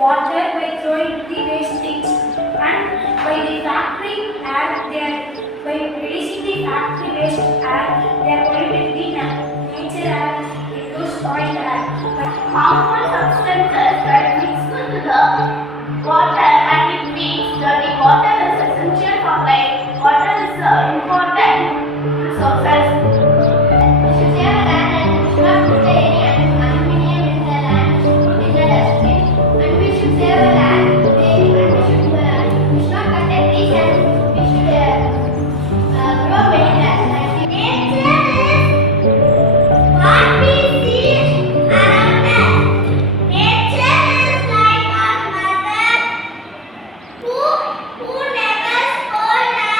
water by throwing the wastage and by the factory air by releasing the factory waste air they are polluting the nature air into soil air. Harmful substances that mix with the water and it means that the water is essential for life. Water is important resources. We should save the land and we should not put any aluminum in the land, in the dustbin. And we should save the land and we should not cut the trees and we should grow many plants. Nature is what we see around us. Nature is like our mother who never scolds us.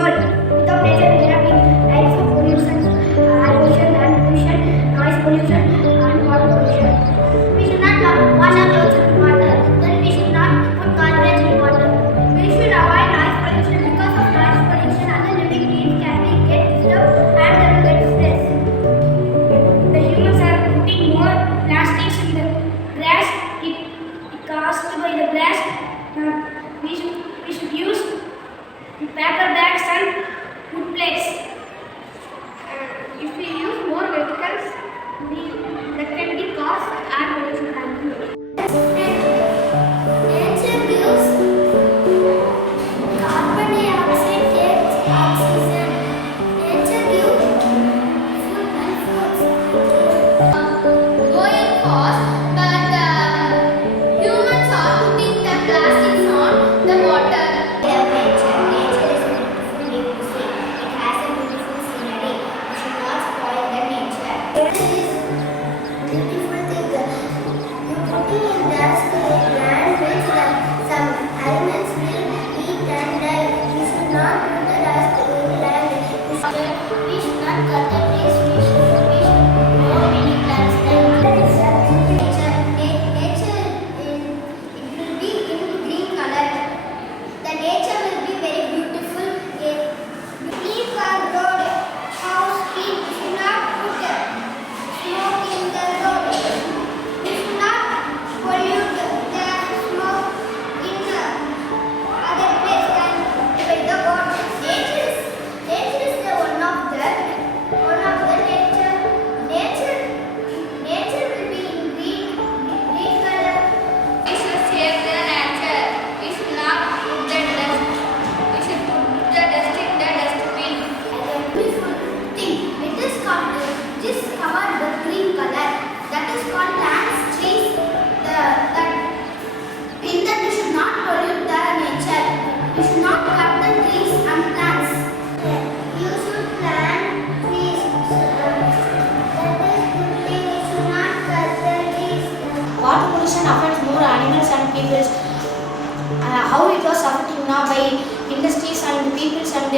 world. Without nature, there have been types of pollution, air pollution, land pollution, noise pollution, and water pollution. We should not wash our clothes in water. Then we should not put garbage in water. We should avoid noise pollution. Because of noise pollution, other living beings can be get disturbed and they will get stressed. The humans are putting more plastics in the grass. It caused by the grass. We should use paper bags and wood plates. If we use more vehicles, that can be cause air pollution. Nature gives carbon dioxide, takes oxygen. Nature gives food and fruits. Going fast, but humans are putting the plastics on the water. Nature is beautiful to see. It has a beautiful scenery. We should not spoil the nature. Nature is beautiful thing. You putting in dust land which some animals will eat and die. We should not put the dust in land. We should not cut the trees. We should grow many plants. Nature it will be in green color. The nature will be very beautiful. Keep our road house clean. We should not put smoke in the road. We should not pollute the smoke in other place than by the water. Nature is the one of the nature. Nature will be in green color. We should save the nature. We should not put the dust. We should put the dust in the dustbin. A beautiful thing. It is covered with green color. That is called plants, trees. In that we should not pollute the nature. We should not cut the trees and plants. You should plant trees. That is good thing. You should not cut the trees. Water pollution affects more animals and people. How it was affecting now by industries and peoples and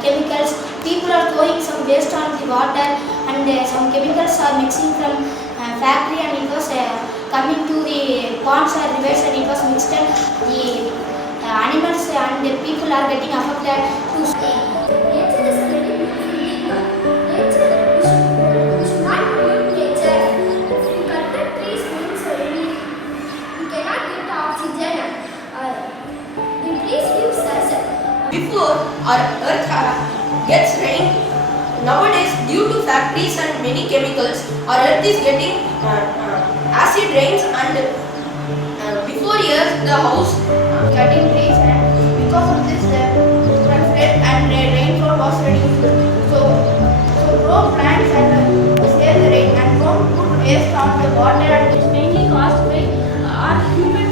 chemicals. People are throwing some waste on the water and some chemicals are mixing from factory and it was coming to the ponds or rivers and it was mixed and the animals and the people are getting affected to Nature is very beautiful thing. Nature, we should not pollute nature. If we cut the trees, means we cannot get oxygen. The trees gives us. Before our earth gets rain, nowadays due to factories and many chemicals, our earth is getting acid rains and before years the house cutting trees and because of this flood and rainfall was reduced. So grow plants and save the rain and don't put waste on the water and it's mainly caused by our human